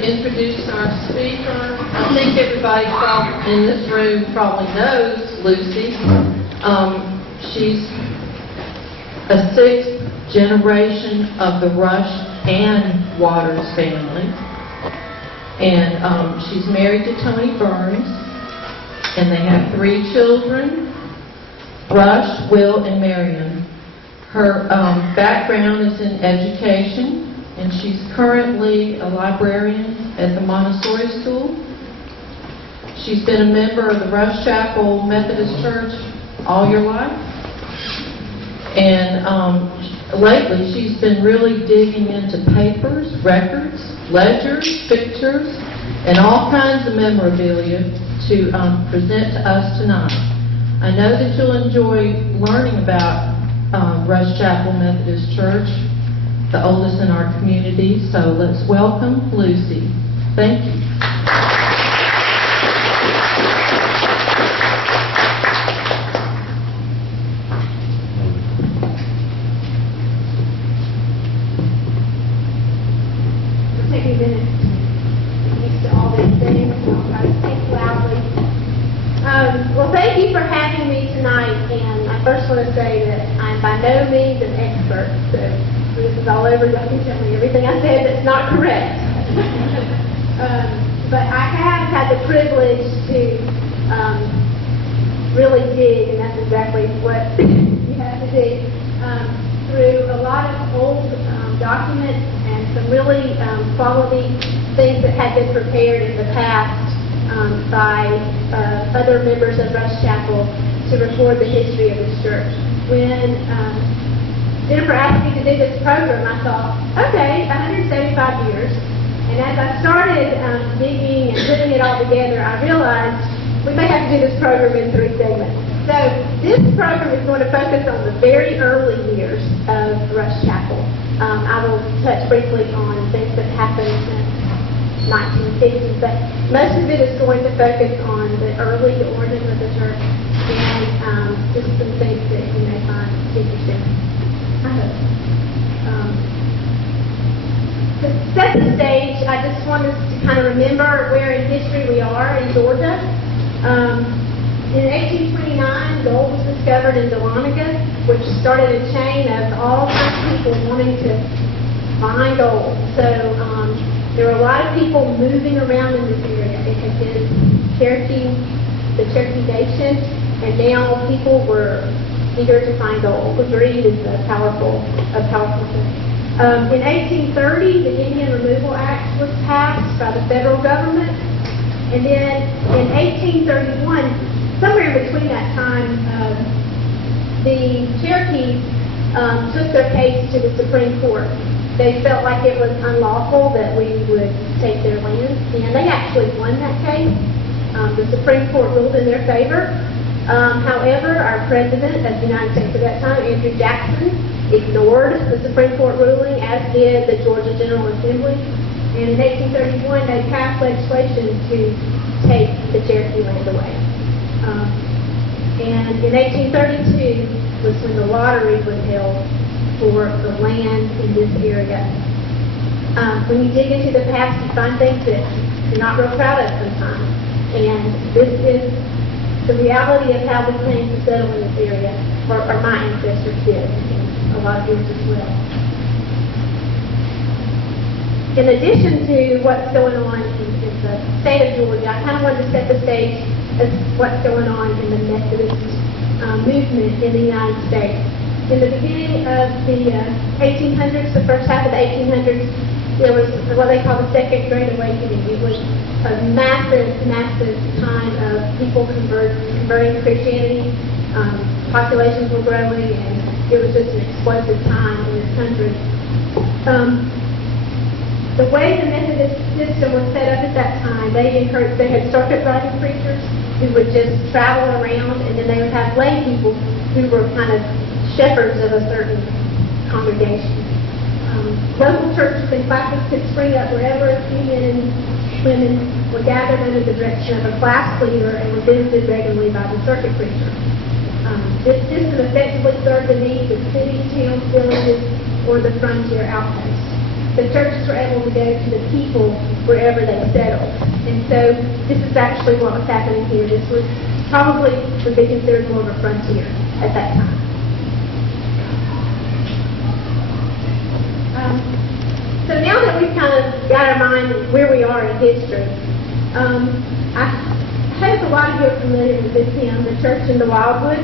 Introduce our speaker. I think everybody in this room probably knows Lucy. She's a sixth generation of the Rush and Waters family. And she's married to Tony Burns. And they have 3 children, Rush, Will, and Marion. Her background is in education. And she's currently a librarian at the Montessori School. She's been a member of the Rush Chapel Methodist Church all your life. And lately she's been really digging into papers, records, ledgers, pictures, and all kinds of memorabilia to present to us tonight. I know that you'll enjoy learning about Rush Chapel Methodist Church, the oldest in our community, so let's welcome Lucy. Thank you. It'll take me a minute to get used to all these things, and I'll try to speak loudly. Well, thank you for having me tonight, and I first want to say that I'm by no means an expert, so this is all over. Y'all can tell me everything I said that's not correct. But I have had the privilege to really dig, and that's exactly what you have to do, through a lot of old documents and some really quality things that had been prepared in the past by other members of Rush Chapel to record the history of this church. When Jennifer asked me to do this program, I thought, okay, 175 years. And as I started digging and putting it all together, I realized we may have to do this program in 3 segments. So this program is going to focus on the very early years of Rush Chapel. I will touch briefly on things that happened in 1950, but most of it is going to focus on the early origin of the church and just some things that you may find interesting. I hope. To set the stage, I just want us to kind of remember where in history we are in Georgia. In 1829, gold was discovered in Dahlonega, which started a chain of all kinds of people wanting to find gold. So there were a lot of people moving around in this area. It had been the Cherokee Nation, and now people were eager to find gold. Greed is a powerful thing. In 1830, the Indian Removal Act was passed by the federal government, and then in 1831, somewhere in between that time, the Cherokees took their case to the Supreme Court. They felt like it was unlawful that we would take their land, and they actually won that case. The Supreme Court ruled in their favor. However, our president of the United States at that time, Andrew Jackson, ignored the Supreme Court ruling, as did the Georgia General Assembly. And in 1831, they passed legislation to take the Cherokee land away. And in 1832 was when the lottery was held for the land in this area. When you dig into the past, you find things that you're not real proud of sometimes. And this is the reality of how we came to settle in this area, or my ancestors did, and a lot of yours as well. In addition to what's going on in the state of Georgia, I kind of wanted to set the stage as what's going on in the Methodist movement in the United States. In the beginning of the 1800s, the first half of the 1800s, there was what they call the Second Great Awakening. It was a massive time of people converting to Christianity. Populations were growing, and it was just an explosive time in this country. The way the Methodist system was set up at that time, they had circuit riding preachers who would just travel around, and then they would have lay people who were kind of shepherds of a certain congregation. Local churches and classes could spring up wherever a few men and women were gathered under the direction of a class leader and were visited regularly by the circuit preacher. This system effectively served the needs of cities, towns, villages, or the frontier outposts. the churches were able to go to the people wherever they settled. And so this is actually what was happening here. This was probably would be considered more of a frontier at that time. So now that we've kind of got our mind where we are in history, I hope a lot of you are familiar with this hymn, The Church in the Wildwood.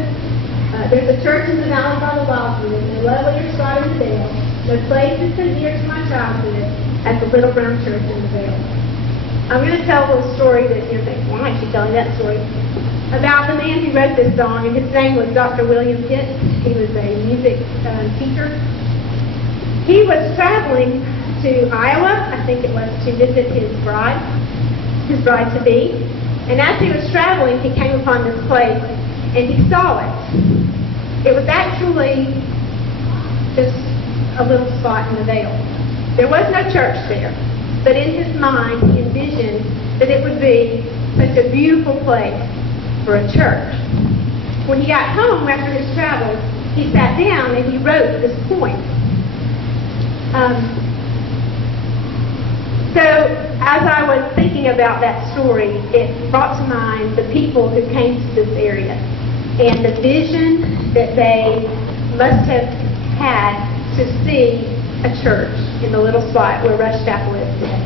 There's a church in the valley by the wildwood, no lovelier spot in the dale, no place is so dear to my childhood as the little brown church in the vale. I'm going to tell a little story that you're thinking, why is she telling that story? About the man who wrote this song, and his name was Dr. William Pitt. He was a music teacher. He was traveling to Iowa, I think it was, to visit his bride-to-be. And as he was traveling, he came upon this place, and he saw it. It was actually just a little spot in the vale. There was no church there, but in his mind, he envisioned that it would be such a beautiful place for a church. When he got home after his travels, he sat down and he wrote this poem. So as I was thinking about that story, it brought to mind the people who came to this area and the vision that they must have had to see a church in the little spot where Rush Chapel is today.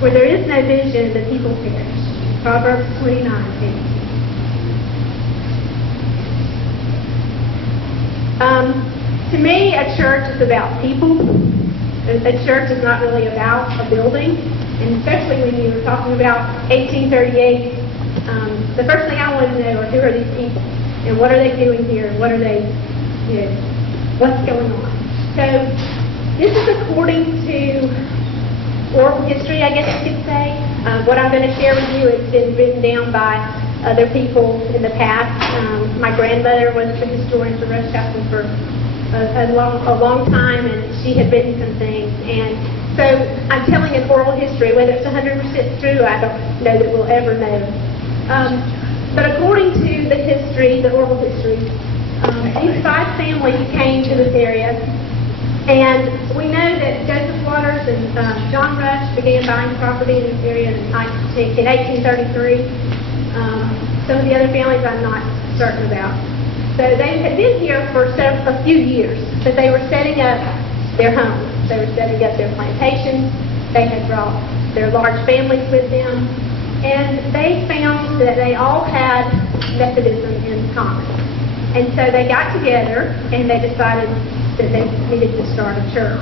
Where there is no vision, the people perish. Proverbs 29:8. To me, a church is about people. A church is not really about a building, and especially when you were talking about 1838, the first thing I want to know are who are these people, and what are they doing here, and what are they, what's going on. So this is according to oral history, I guess you could say. What I'm going to share with you has been written down by other people in the past. My grandmother was the historian for Rush Chapel for a long time, and she had written some things. And so I'm telling an oral history. Whether it's 100% true, I don't know that we'll ever know. But according to the history, the oral history, these 5 families came to this area. And we know that Joseph Waters and John Rush began buying property in this area in 1833. Some of the other families I'm not certain about. So they had been here for a few years, but they were setting up their homes. They were setting up their plantations. They had brought their large families with them. And they found that they all had Methodism in common. And so they got together and they decided that they needed to start a church.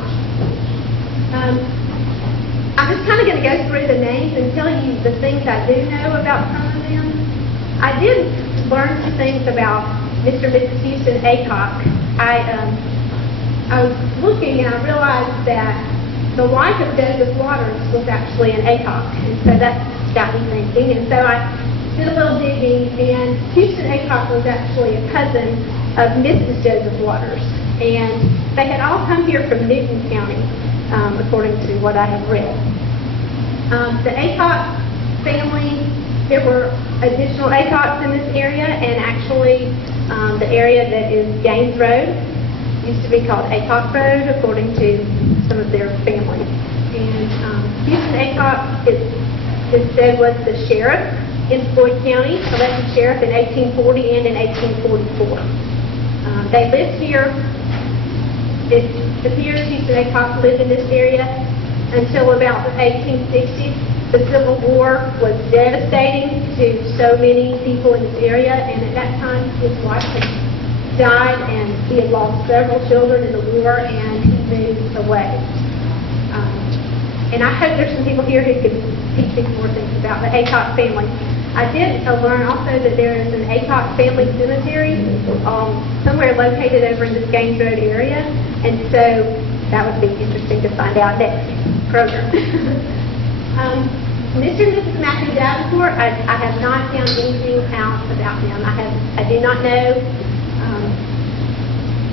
I'm just kind of going to go through the names and tell you the things I do know about some of them. I did learn some things about Mr. and Mrs. Houston Aycock. I was looking and I realized that the wife of Joseph Waters was actually an Aycock, and so that got me thinking. And so I did a little digging, and Houston Aycock was actually a cousin of Mrs. Joseph Waters. And they had all come here from Newton County, according to what I have read. The Aycock family, there were additional Aycocks in this area, and actually the area that is Gaines Road used to be called Aycock Road, according to some of their families. And Houston Aycock is said was the sheriff in Floyd County, elected sheriff in 1840 and in 1844. They lived here. It appears Houston Aycock lived in this area until about the 1860s. The Civil War was devastating to so many people in this area, and at that time his wife had died, and he had lost several children in the war, and he moved away. And I hope there's some people here who could teach me more things about the Aycock family. I did learn also that there is an Aycock family cemetery somewhere located over in this Gaines Road area, and so that would be interesting to find out next program. Mr. and Mrs. Matthew Davenport, I have not found anything out about them. I do not know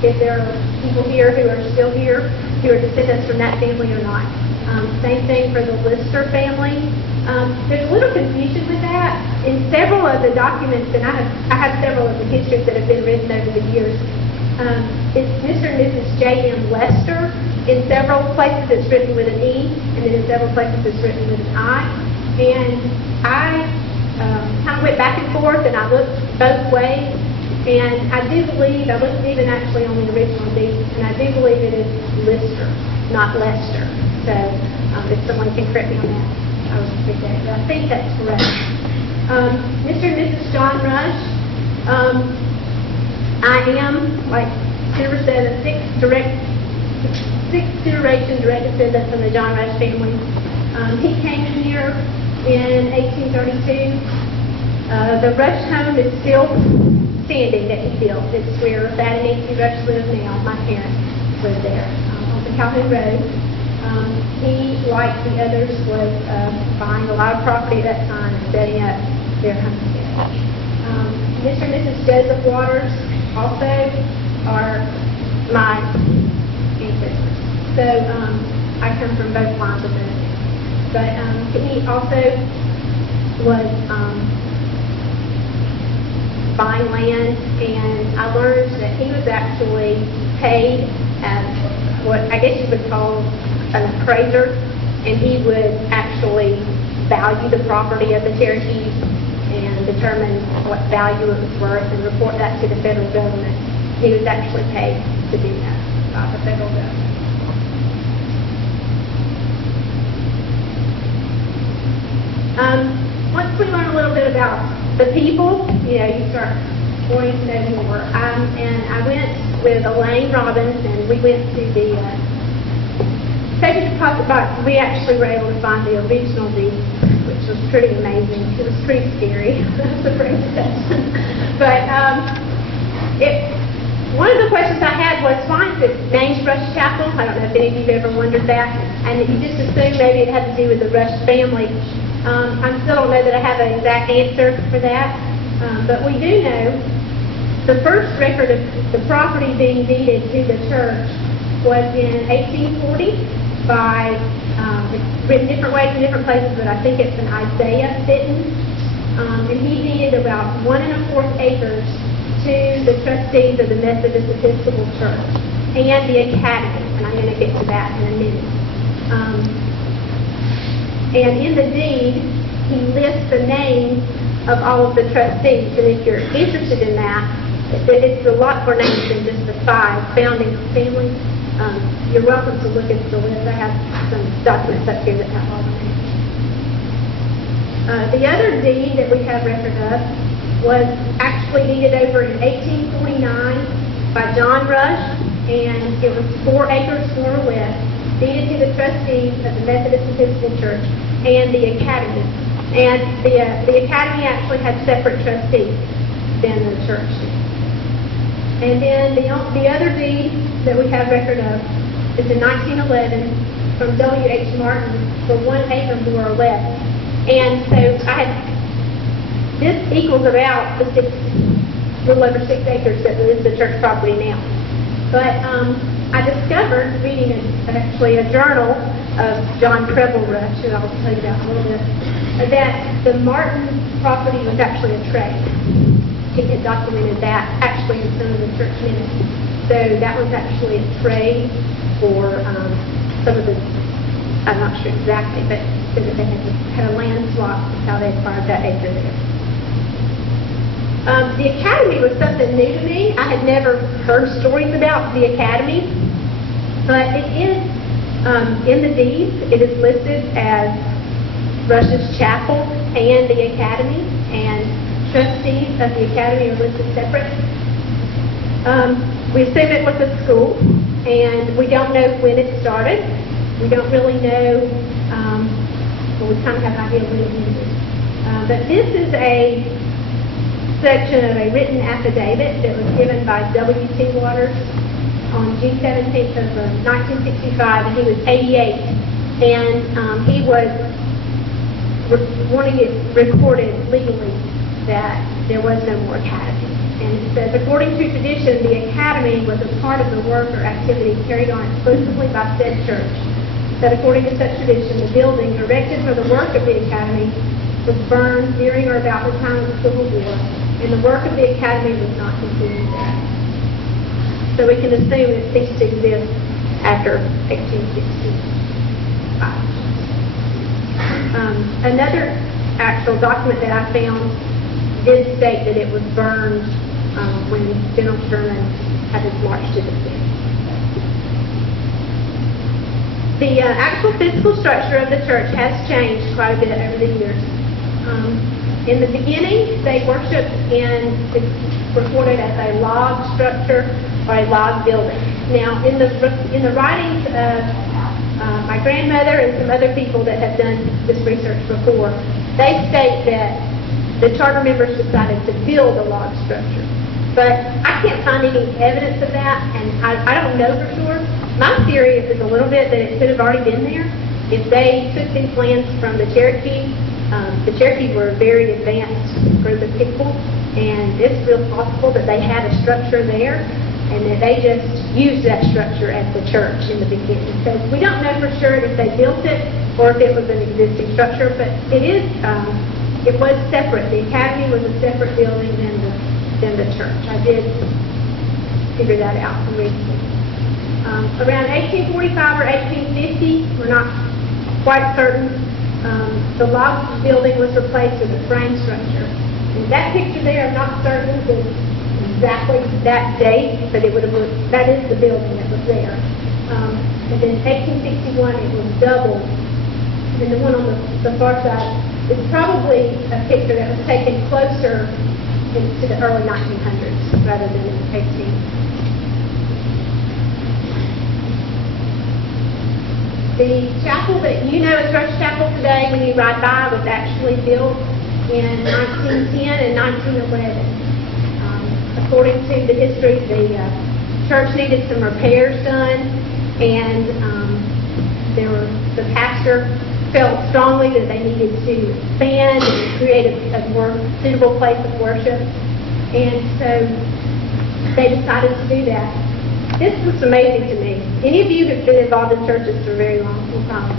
if there are people here who are still here who are descendants from that family or not. Same thing for the Lister family. There's a little confusion with that. In several of the documents, and I have several of the histories that have been written over the years, It's Mr. and Mrs. J.M. Lester. In several places it's written with an E, and then in several places it's written with an I. And I kind of went back and forth, and I looked both ways. And I do believe, I looked even actually on the original deed, and I do believe it is Lister, not Lester. So if someone can correct me on that, I would appreciate it. But I think that's correct. Mr. and Mrs. John Rush, I am, like Jennifer said, a sixth generation direct descendant from the John Rush family. He came here in 1832. The Rush home is still standing that he built. It's where Thad and Nancy Rush live now. My parents live there on the Calhoun Road. He, like the others, was buying a lot of property at that time and setting up their home there. Mr. and Mrs. Joseph Waters also are my ancestors. So I come from both lines of them. But he also was buying land, and I learned that he was actually paid as what I guess you would call an appraiser, and he would actually value the property of the Cherokees and determine what value it was worth and report that to the federal government. He was actually paid to do that by the federal government. Once we learn a little bit about the people, you start wanting to know more. And I went with Elaine Robbins, and we went to the safety deposit box. We actually were able to find the original deed, which was pretty amazing. It was pretty scary. But one of the questions I had was, why is it named Rush Chapel? I don't know if any of you have ever wondered that. And you just assume maybe it had to do with the Rush family. I still don't know that I have an exact answer for that, but we do know the first record of the property being deeded to the church was in 1840 by, it's written different ways in different places, but I think it's an Isaiah Fitton, and he deeded about 1 1/4 acres to the trustees of the Methodist Episcopal Church and the Academy, and I'm going to get to that in a minute. And in the deed, he lists the names of all of the trustees. And if you're interested in that, it's a lot more names than just the 5 founding families. You're welcome to look at the list. I have some documents up here that have all the names. The other deed that we have record of was actually deeded over in 1849 by John Rush, and it was 4 acres more or less, deeded to the trustees of the Methodist Episcopal Church and the Academy. And the Academy actually had separate trustees than the church. And then the other deed that we have record of is in 1911 from W.H. Martin for 1 acre more or less. And so this equals about a little over 6 acres that is the church property now. But I discovered, reading actually a journal of John Capel, who I'll tell you about in a little bit, that the Martin property was actually a trade. He had documented that actually in some of the church minutes. So that was actually a trade for some of the, I'm not sure exactly, but so that they had a land swap, how they acquired that acre there. The Academy was something new to me. I had never heard stories about the Academy, but it is, in the deeds, it is listed as Rush's Chapel and the Academy, and trustees of the Academy are listed separate. We assume it was a school, and we don't know when it started. We don't really know, well, we kind of have an idea when it ended. But this is a section of a written affidavit that was given by W.T. Waters on June 17th of 1965, and he was 88. And he was wanting it recorded legally that there was no more academy. And it says, according to tradition, the academy was a part of the work or activity carried on exclusively by said church. That according to such tradition, the building erected for the work of the academy was burned during or about the time of the Civil War, and the work of the academy was not continued there. So we can assume it ceased to exist after 1865. Another actual document that I found did state that it was burned when General Sherman had his march to the sea. The actual physical structure of the church has changed quite a bit over the years. In the beginning, they worshipped in, it's recorded as a log structure or a log building. Now, in the writings of my grandmother and some other people that have done this research before, they state that the charter members decided to build a log structure. But I can't find any evidence of that, and I don't know for sure. My theory is a little bit that it could have already been there. If they took these lands from the Cherokees were a very advanced group of people, and it's real possible that they had a structure there, and that they just used that structure at the church in the beginning. So we don't know for sure if they built it or if it was an existing structure, but it was separate. The academy was a separate building than the church. I did figure that out from reading. Around 1845 or 1850, we're not quite certain, the log building was replaced with a frame structure. And that picture there, I'm not certain of exactly that date, but that is the building that was there. And then 1861, it was doubled. And the one on the far side is probably a picture that was taken closer to the early 1900s rather than in 18. The chapel that you know as Rush Chapel today, when you ride by, was actually built in 1910 and 1911. According to the history, the church needed some repairs done, and the pastor felt strongly that they needed to expand and create a more suitable place of worship, and so they decided to do that. This was amazing to me. Any of you who've been involved in churches for a very long time,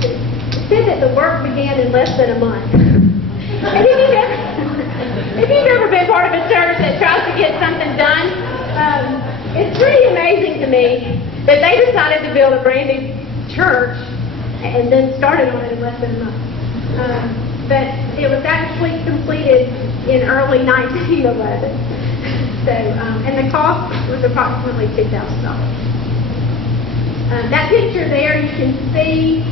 it said that the work began in less than a month. And if you've ever been part of a church that tries to get something done, it's pretty amazing to me that they decided to build a brand new church and then started on it in less than a month. But it was actually completed in early 1911. So, and the cost was approximately $2,000. That picture there, you can see,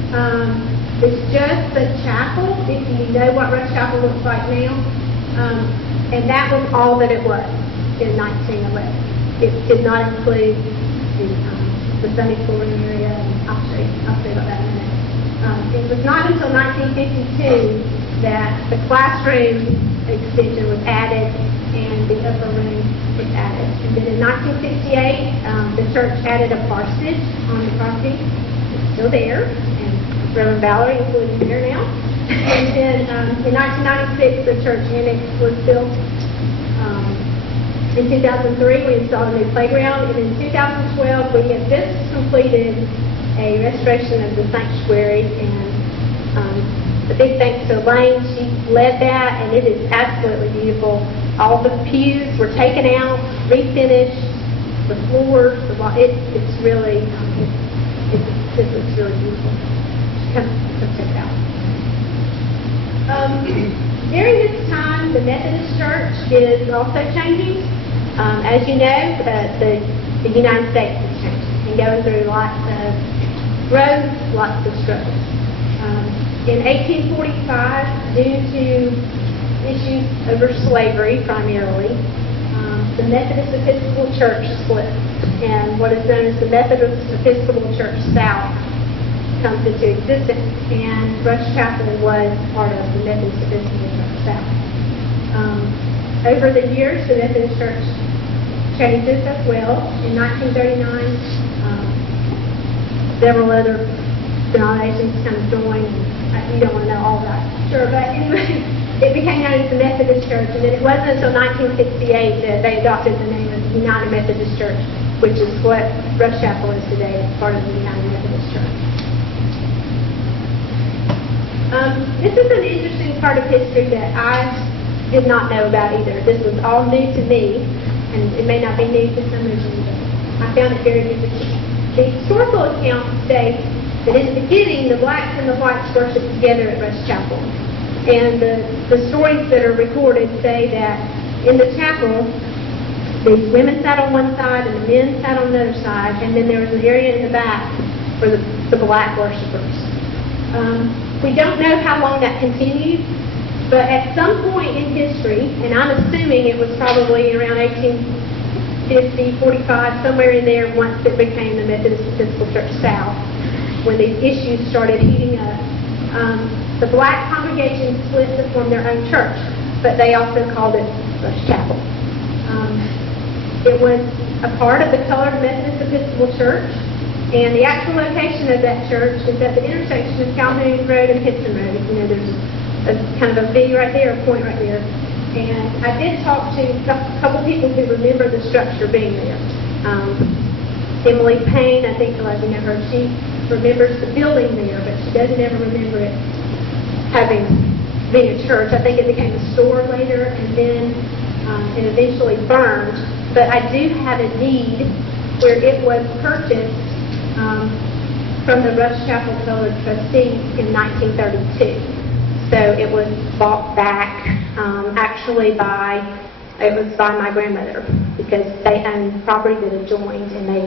it's just the chapel, if you know what Rush Chapel looks like now. And that was all that it was in 1911. It did not include the Sunday school area, and I'll show you about that in a minute. It was not until 1952 that the classroom extension was added and the upper room was added. And then in 1968, the church added a parsonage on the property. It's still there, and Reverend Valerie is living there now. And then in 1996, the church annex was built. In 2003, we installed a new playground, and in 2012, we have just completed a restoration of the sanctuary, and a big thanks to Elaine. She led that, and it is absolutely beautiful. All the pews were taken out, refinished, the floors, it's really, it looks really beautiful. Come check it out. During this time, the Methodist Church is also changing. As you know, the United States is changing and going through lots of growth, lots of struggles. In 1845, due to issues over slavery primarily, the Methodist Episcopal Church split, and what is known as the Methodist Episcopal Church South comes into existence, and Rush Chapel was part of the Methodist Episcopal Church South. Over the years, the Methodist Church changes as well. In 1939, several other denominations kind of joined. You don't want to know all that, sure, but anyway, it became known as the Methodist Church, and then it wasn't until 1968 that they adopted the name of the United Methodist Church, which is what Rush Chapel is today, as part of the United Methodist Church. This is an interesting part of history that I did not know about either. This was all new to me, and it may not be new to some of you, but I found it very interesting. The historical account states that in the beginning, the blacks and the whites worshiped together at Rush Chapel. And the stories that are recorded say that in the chapel, the women sat on one side and the men sat on the other side, and then there was an area in the back for the black worshipers. We don't know how long that continued, but at some point in history, and I'm assuming it was probably around 1850, 45, somewhere in there, once it became the Methodist Episcopal Church South, when these issues started heating up, the black congregation split to form their own church, but they also called it Rush Chapel. It was a part of the colored Methodist Episcopal Church, and the actual location of that church is at the intersection of Calhoun Road and Pitson Road. You know, there's a kind of a V right there, a point right there. And I did talk to a couple people who remember the structure being there. Emily Payne, I think a lot of you know her, she remembers the building there, but she doesn't ever remember it having been a church. I think it became a store later, and then it eventually burned. But I do have a deed where it was purchased from the Rush Chapel Colored Trustees in 1932. So it was bought back actually by my grandmother, because they owned property that adjoined, and they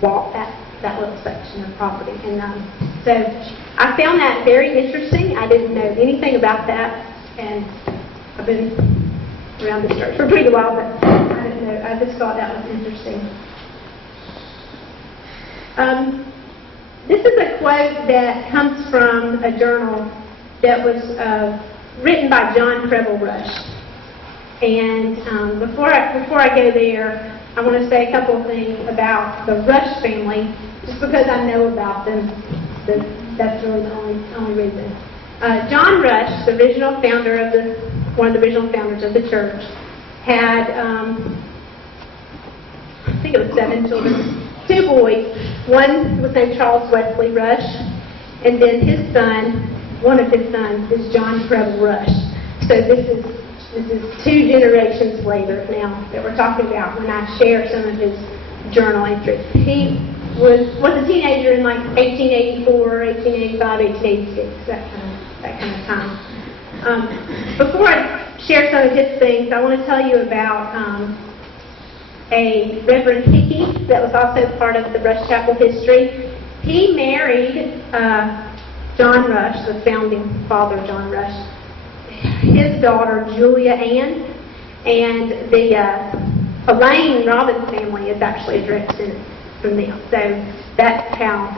bought that little section of property. And so I found that very interesting. I didn't know anything about that, and I've been around this church for a pretty while, but I don't know. I just thought that was interesting. This is a quote that comes from a journal that was written by John Capel Rush. And before I go there, I want to say a couple of things about the Rush family, just because I know about them. That's really the only reason. John Rush, the original founder of one of the original founders of the church, had I think it was 7 children, 2 boys. One was named Charles Wesley Rush, and then his son, one of his sons, is John Capel Rush. So this is 2 generations later now that we're talking about when I share some of his journal entries. He was a teenager in like 1884, 1885, 1886, that kind of time. Before I share some of his things, I want to tell you about a Reverend Hickey that was also part of the Rush Chapel history. He married John Rush, the founding father of John Rush, his daughter Julia Ann, and the Elaine Robbins family is actually a direct descendant from them. So that's how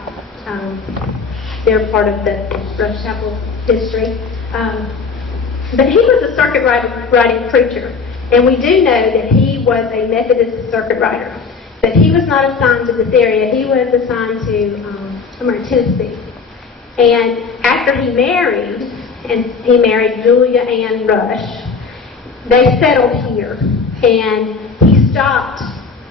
they're part of the Rush Chapel history. But he was a circuit riding preacher, and we do know that he was a Methodist circuit rider. But he was not assigned to this area. He was assigned to somewhere in Tennessee. And after he married Julia Ann Rush, they settled here, and he stopped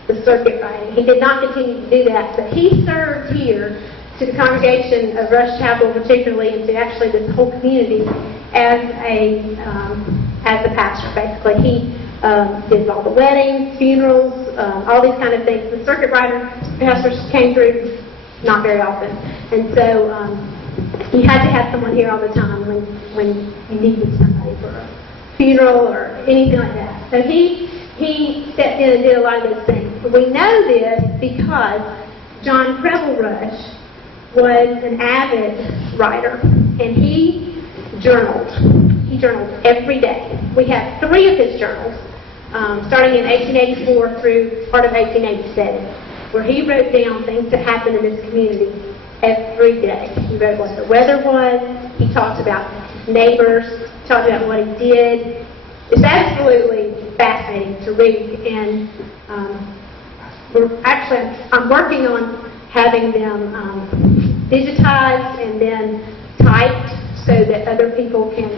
the circuit riding. He did not continue to do that, but he served here to the congregation of Rush Chapel particularly, and to actually this whole community as the pastor. Basically, he did all the weddings, funerals, all these kind of things. The circuit rider pastors came through not very often, and so you had to have someone here all the time when you needed somebody for a funeral or anything like that. So he stepped in and did a lot of those things. We know this because John Capel Rush was an avid writer, and he journaled. He journaled every day. We have 3 of his journals, starting in 1884 through part of 1887, where he wrote down things that happened in this community every day. He wrote what the weather was. He talked about his neighbors, talked about what he did. It's absolutely fascinating to read, and I'm working on having them digitized and then typed so that other people can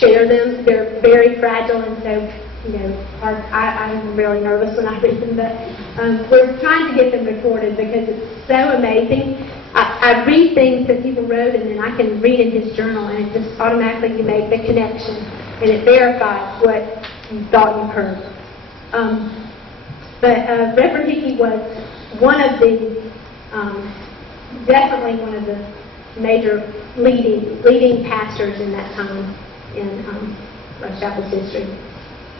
share them. They're very fragile, and so I'm really nervous when I read them, but we're trying to get them recorded because it's so amazing. I read things that people wrote, and then I can read in his journal, and it just automatically you make the connection, and it verifies what you thought you heard. But Reverend Hickey was one of the, definitely one of the major leading pastors in that time in Rush Chapel's history.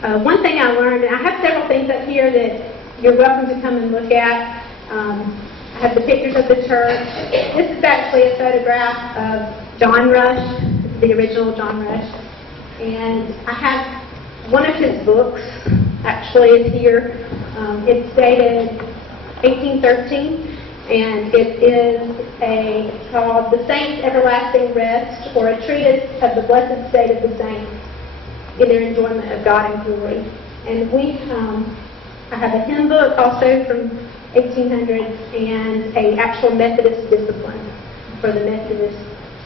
One thing I learned, and I have several things up here that you're welcome to come and look at. I have the pictures of the church. This is actually a photograph of John Rush, the original John Rush. And I have one of his books, actually, is here. It's dated 1813, and it is called The Saints' Everlasting Rest, or a treatise of the blessed state of the saints in their enjoyment of God and glory. And I have a hymn book also from 1800, and an actual Methodist discipline for the Methodist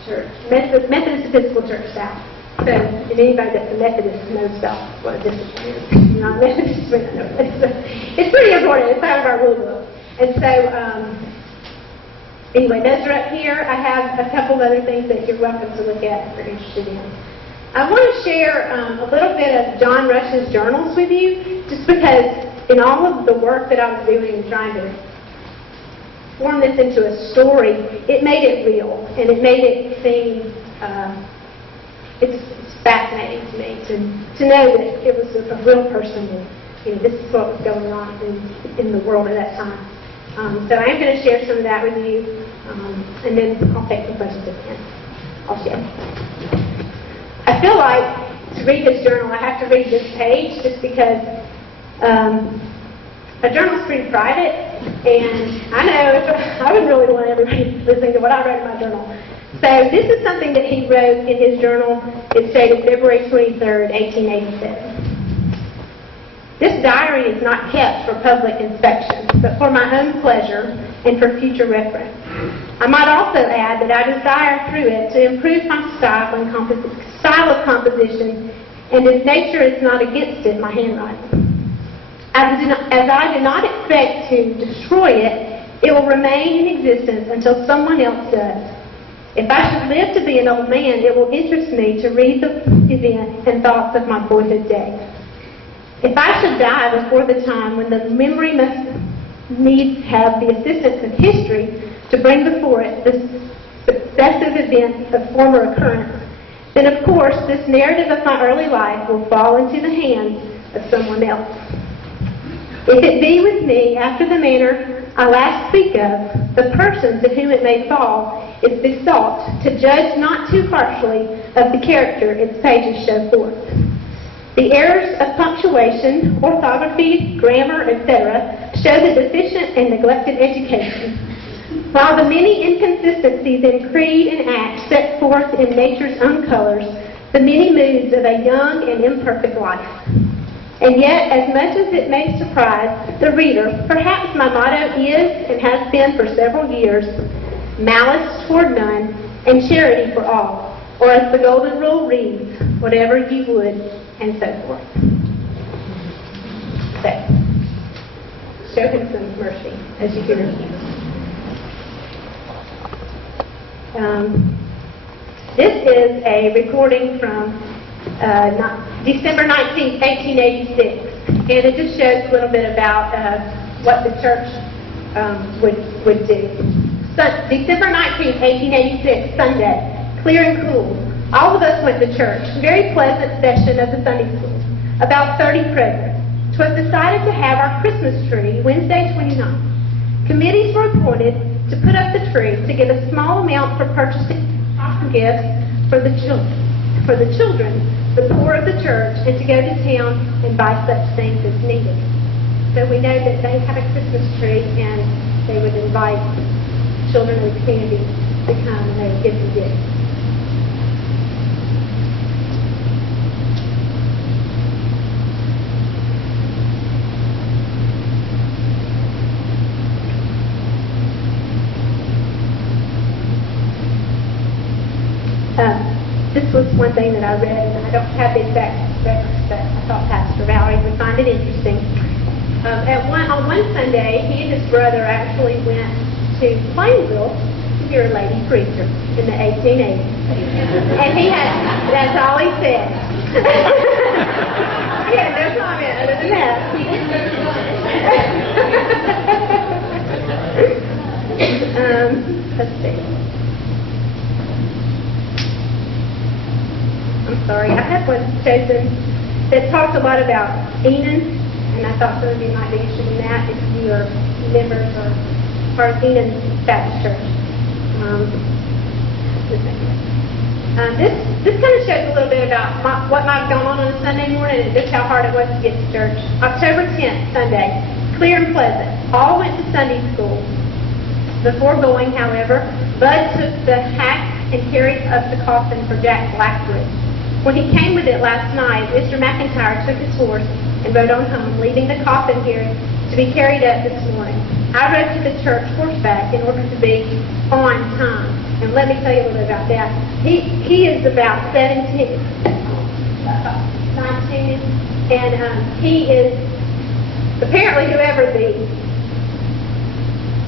Church, Methodist Episcopal Church South. So, if anybody that's a Methodist knows about what a discipline is, you're not Methodist, but I know it's pretty important. It's part of our rule book. And so, anyway, those are up here. I have a couple of other things that you're welcome to look at if you're interested in. I want to share a little bit of John Rush's journals with you, just because in all of the work that I was doing and trying to form this into a story, it made it real, and it made it seem, it's fascinating to me to know that it was a real person, and this is what was going on in the world at that time. So I am going to share some of that with you, and then I'll take some questions at the end. I'll share. I feel like to read this journal, I have to read this page just because a journal is pretty private, and I know I wouldn't really want everybody listening to what I wrote in my journal. So this is something that he wrote in his journal. It's dated February 23rd, 1887. This diary is not kept for public inspection, but for my own pleasure and for future reference. I might also add that I desire through it to improve my style of composition, and if nature is not against it, my handwriting. As I do not expect to destroy it, it will remain in existence until someone else does. If I should live to be an old man, it will interest me to read the events and thoughts of my boyhood days. If I should die before the time when the memory must needs have the assistance of history to bring before it the successive events of former occurrence, then of course this narrative of my early life will fall into the hands of someone else. If it be with me after the manner I last speak of, the person to whom it may fall is besought to judge not too harshly of the character its pages show forth. The errors of punctuation, orthography, grammar, etc. show the deficient and neglected education, while the many inconsistencies in creed and act set forth in nature's own colors the many moods of a young and imperfect life. And yet, as much as it may surprise the reader, perhaps my motto is, and has been for several years, malice toward none and charity for all, or as the golden rule reads, whatever ye would, and so forth. So, show him some mercy as you hear him. This is a recording from December 19th, 1886, and it just shows a little bit about what the church would do. So, December 19th, 1886, Sunday, clear and cool. All of us went to church. Very pleasant session of the Sunday school. About 30 present. 'Twas decided to have our Christmas tree Wednesday 29th. Committees were appointed to put up the tree, to give a small amount for purchasing proper gifts for the children, the poor of the church, and to go to town and buy such things as needed. So we know that they have a Christmas tree, and they would invite children of the community to come, and they would give them gifts. This was one thing that I read, and I don't have the exact reference, but I thought Pastor Valerie would find it interesting. On one Sunday, he and his brother actually went to Plainville to hear a lady preacher in the 1880s. And that's all he said. Yeah, no comment other than that. Let's see. I'm sorry. I have one chosen that talks a lot about Enon, and I thought some of you might be interested in that if you are members or part of Enon Baptist Church. This kind of shows a little bit about what might have gone on a Sunday morning and just how hard it was to get to church. October 10th, Sunday, clear and pleasant. All went to Sunday school. Before going, however, Bud took the hack and carried up the coffin for Jack Blackbridge. When he came with it last night, Mr. McIntyre took his horse and rode on home, leaving the coffin here to be carried up this morning. I rode to the church horseback in order to be on time. And let me tell you a little bit about that. He is about 19, and he is apparently whoever the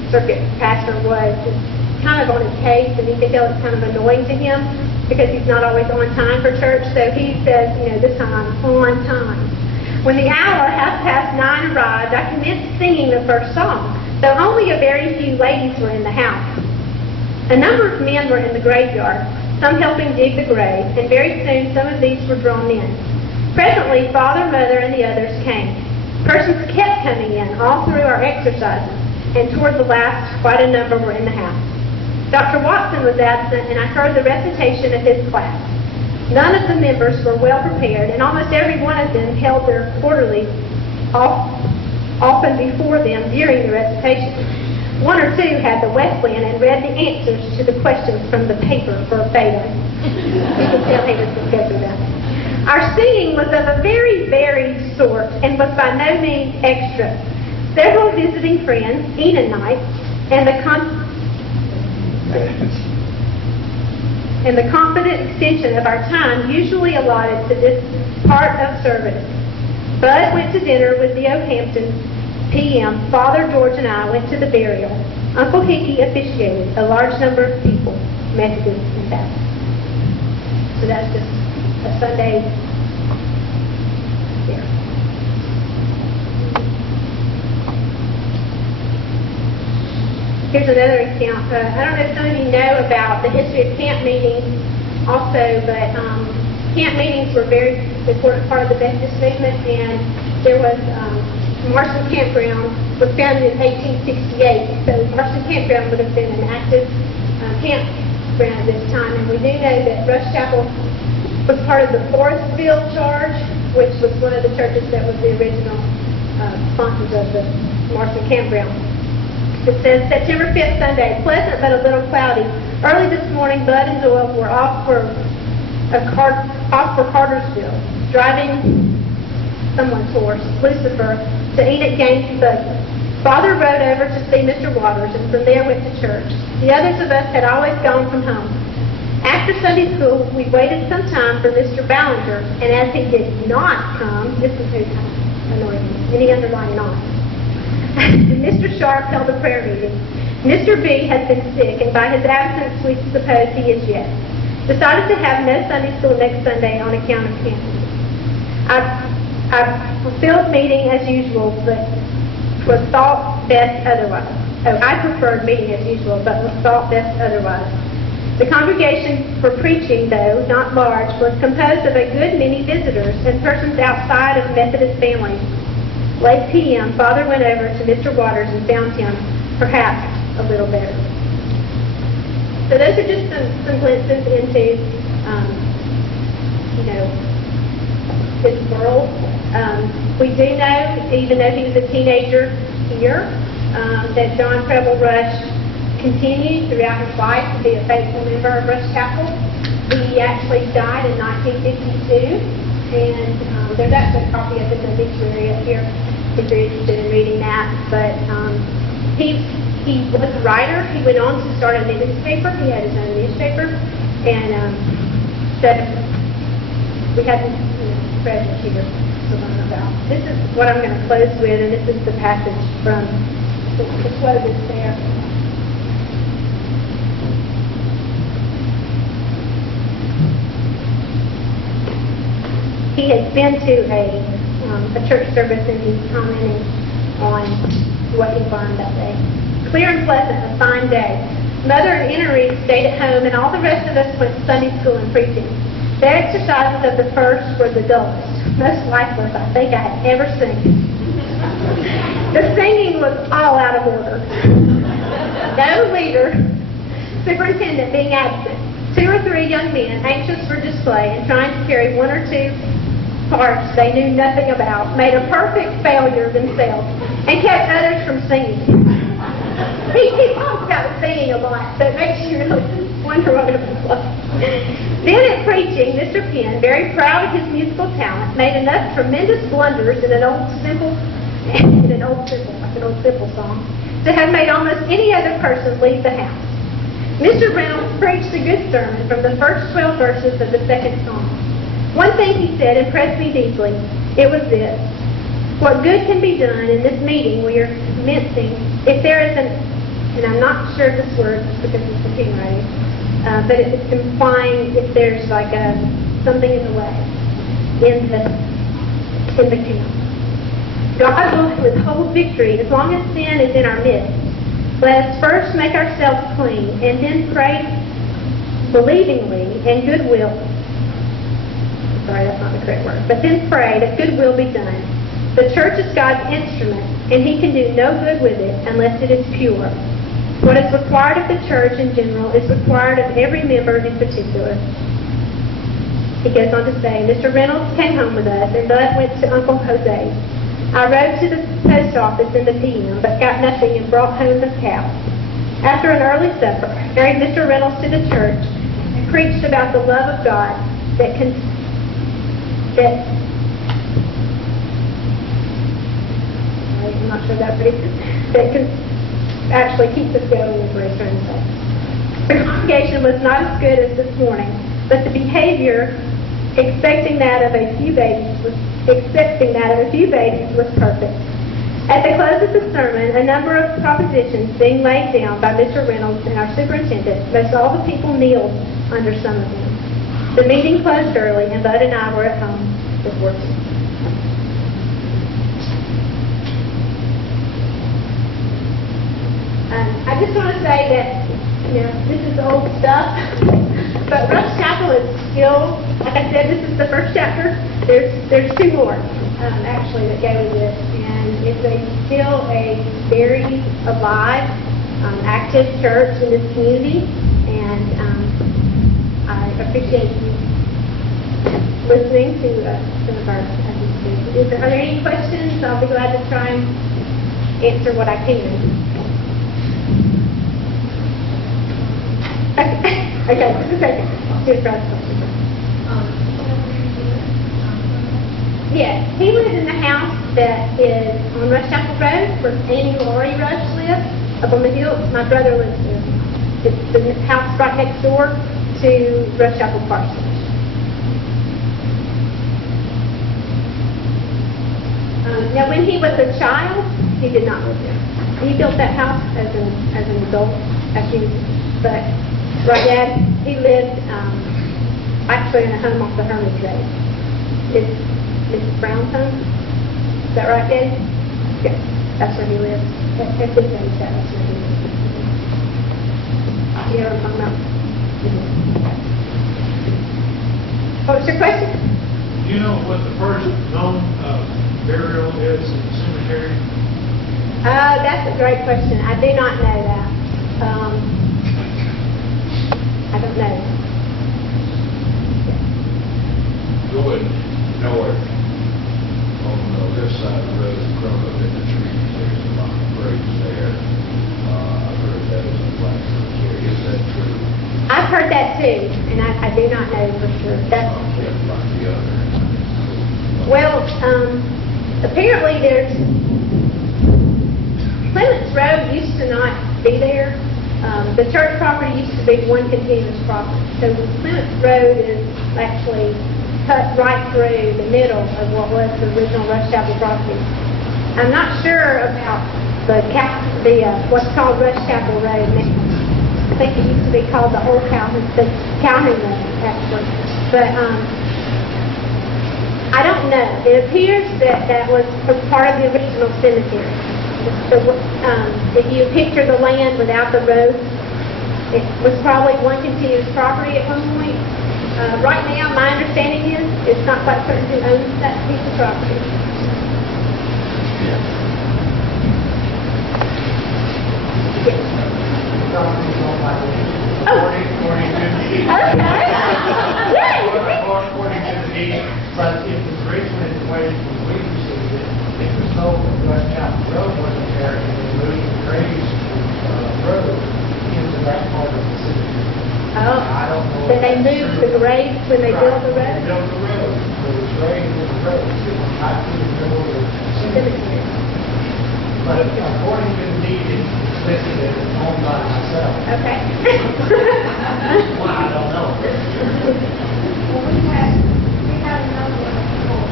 circuit pastor was kind of on his case, and you can tell it's kind of annoying to him because he's not always on time for church. So he says, this time I'm on time. When the hour 9:30 arrived, I commenced singing the first song, though only a very few ladies were in the house. A number of men were in the graveyard, some helping dig the grave, and very soon some of these were drawn in. Presently, Father, Mother, and the others came. Persons kept coming in all through our exercises, and toward the last, quite a number were in the house. Dr. Watson was absent, and I heard the recitation of his class. None of the members were well prepared, and almost every one of them held their quarterly often before them during the recitation. One or two had the Wesleyan and read the answers to the questions from the paper verbatim. You can tell he was discussing that. Our singing was of a very varied sort and was by no means extra. Several visiting friends, Enonites, and the confident extension of our time usually allotted to this part of service. Bud went to dinner with the O'Hamptons p.m. Father George and I went to the burial. Uncle Hickey officiated. A large number of people, Methodist and Baptist. So that's just a Sunday there. Here's another account. I don't know if some of you know about the history of camp meetings also, but camp meetings were a very important part of the Methodist movement, and there was Marston Campground was founded in 1868, so Marston Campground would have been an active campground at this time, and we do know that Rush Chapel was part of the Forestville Charge, which was one of the churches that was the original sponsors of the Marston Campground. It says, September 5th, Sunday, pleasant but a little cloudy. Early this morning, Bud and Doyle were off for Cartersville, driving someone's horse, Lucifer, to Enoch Gaines' buggy. Father rode over to see Mr. Waters, and from there went to church. The others of us had always gone from home. After Sunday school, we waited some time for Mr. Ballinger, and as he did not come, this is who annoyed me, and he underlined not. Mr. Sharp held a prayer meeting. Mr. B has been sick, and by his absence, we suppose he is yet. Decided to have no Sunday school next Sunday on account of cancer. I fulfilled meeting as usual, but was thought best otherwise. I preferred meeting as usual, but was thought best otherwise. The congregation for preaching, though not large, was composed of a good many visitors and persons outside of Methodist families. Late p.m., Father went over to Mr. Waters and found him, perhaps, a little better. So those are just some glimpses into, his world. We do know, even though he was a teenager here, that John Capel Rush continued throughout his life to be a faithful member of Rush Chapel. He actually died in 1952, and there's actually a copy of his obituary up here if you're interested in reading that. But he was a writer. He went on to start a newspaper. He had his own newspaper, and so we had this treasure here to learn about. This is what I'm going to close with, and this is the passage from the quote is there. He had been to a church service, and he's commenting on what he learned that day. Clear and pleasant, a fine day. Mother and Innery stayed at home, and all the rest of us went to Sunday school and preaching. The exercises of the first were the dullest, most lifeless I think I had ever seen. The singing was all out of order. No leader, superintendent being absent. 2 or 3 young men, anxious for display and trying to carry 1 or 2 parts they knew nothing about, made a perfect failure themselves and kept others from singing. He talks about singing a lot, so it makes you really wonder what it was like. Then at preaching, Mr. Penn, very proud of his musical talent, made enough tremendous blunders in an old simple song, to have made almost any other person leave the house. Mr. Reynolds preached a good sermon from the first 12 verses of the second psalm. One thing he said impressed me deeply. It was this: what good can be done in this meeting we are commencing if there is and I'm not sure of this word because it's the handwriting, but it's implying if there's like something in the way in the camp. God will withhold victory as long as sin is in our midst. Let us first make ourselves clean and then pray believingly and goodwill. Sorry, that's not the correct word. But then pray that good will be done. The church is God's instrument, and He can do no good with it unless it is pure. What is required of the church in general is required of every member in particular. He goes on to say, Mr. Reynolds came home with us, and Bud went to Uncle Jose's. I rode to the post office in the PM, but got nothing and brought home the cow. After an early supper, I carried Mr. Reynolds to the church and preached about the love of God I'm not sure that can actually keep us going, is what he's trying to say. The congregation was not as good as this morning, but the behavior expecting that of a few babies was perfect. At the close of the sermon, a number of propositions being laid down by Mr. Reynolds and our superintendent, most all the people kneeled under some of them. The meeting closed early, and Bud and I were at home before 2. I just want to say that, this is old stuff, but Rush Chapel is still, like I said, this is the first chapter. There's 2 more, actually, that go with this, and it's still a very alive, active church in this community, and I appreciate you listening to some of our speakers. Are there any questions? I'll be glad to try and answer what I can. Okay, just a second. Here's Brad's question. Yes, he lives in the house that is on Rush Chapel Road, where Amy and Lori Rush live, up on the hill. My brother lives there. It's the house right next door to Rush Chapel Parsonage. Now, when he was a child, he did not live there. He built that house as an adult, but right now he lived actually in a home off the Hermitage Road. It's Mrs. Brown's home. Is that right, Dad? Yes, that's where he lives. That's his age, that's where he lives. You know what I'm talking about? What was your question? Do you know what the first known burial is in the cemetery? That's a great question. I do not know that. I don't know. Going north on this side of the road, across up in the trees, there's a lot of graves there. I've heard that is a black cemetery. Is that true? I've heard that too, and I do not know for sure. That's Like the other. well, apparently there's Clements Road used to not be there. The church property used to be one continuous property. So Clements Road is actually cut right through the middle of what was the original Rush Chapel property. I'm not sure about what's called Rush Chapel Road now. I think it used to be called the Old Calhoun Road, actually. But I don't know. It appears that that was a part of the original cemetery. If you picture the land without the road, it was probably one continuous property at one point. Right now, my understanding is it's not quite certain who owns that piece of property. According to the deed, but it was originally the way we received it. It was sold when West Chapel Road wasn't there, and they moved the Graves Road into that part of the city. Oh, I don't know. that they moved the graves when they built the road? They built the road. There was graves in the road. It was right through the middle of the cemetery. But according to the deed, it's listed as owned by myself. Okay. Well, I don't know. Well, we had another one before.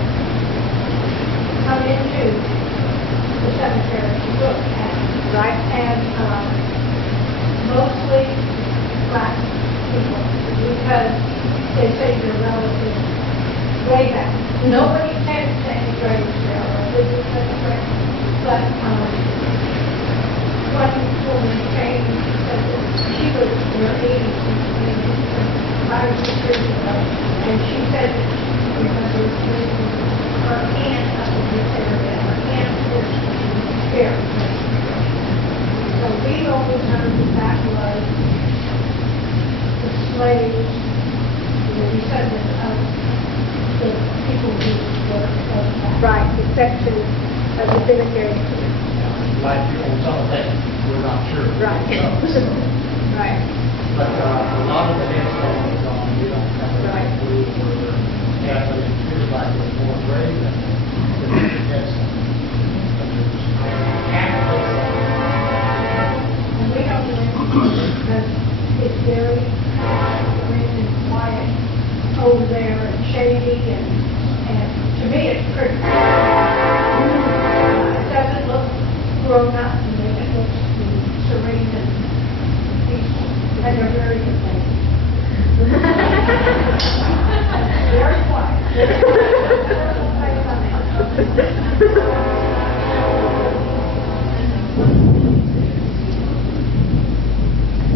Come into the cemetery to look at, Right. and mostly black people, because they say they're relatives way back. Nobody said any graves there, or this is such a grave. But one woman came and said that she was in her 80s, and 5 or 6 years ago, and she said that she remembers meeting her aunt up in this area. Her aunt was very sick. So we always heard that that was the slaves, the descendants of the people who were of that. Right, the section of the cemetery. Like on some of that, we're not sure. Right. Right. But a lot of the headstones is on, we don't have a Right. clue where they're, yeah, but it appears like there's more grave than the headstone. But there's half of it. And we don't do anything because it's very serene and quiet over there and shady, and to me it's pretty. It doesn't look grown up, and it looks serene and peaceful, and they're very good places. Very quiet.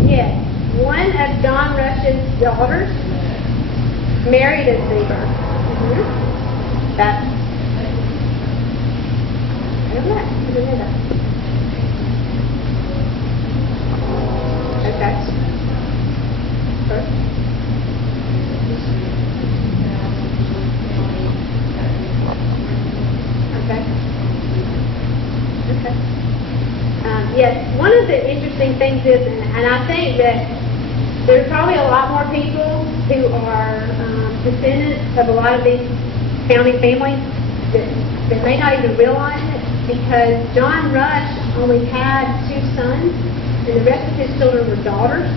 Yes, one of John Rush's daughters married a Seaver. That's, I don't know, I didn't know that. Okay. First. Okay. Okay. Yes, one of the interesting things is, and I think that there's probably a lot more people who are descendants of a lot of these founding families that may not even realize it, because John Rush only had 2 sons, and the rest of his children were daughters.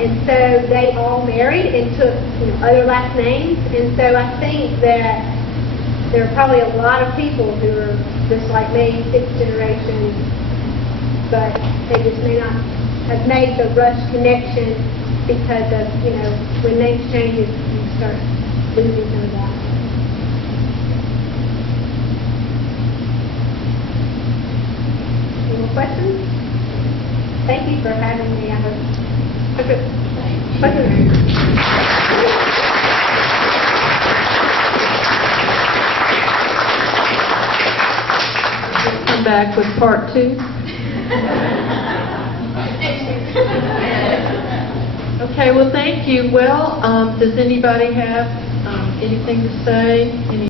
And so they all married and took other last names. And so I think that there are probably a lot of people who are just like me, 6th generation, but they just may not have made the Rush connection because of, when names changes, you start losing some of that. Any more questions? Thank you for having me. I hope. Come back with part 2. Okay, well, thank you. Well, does anybody have anything to say?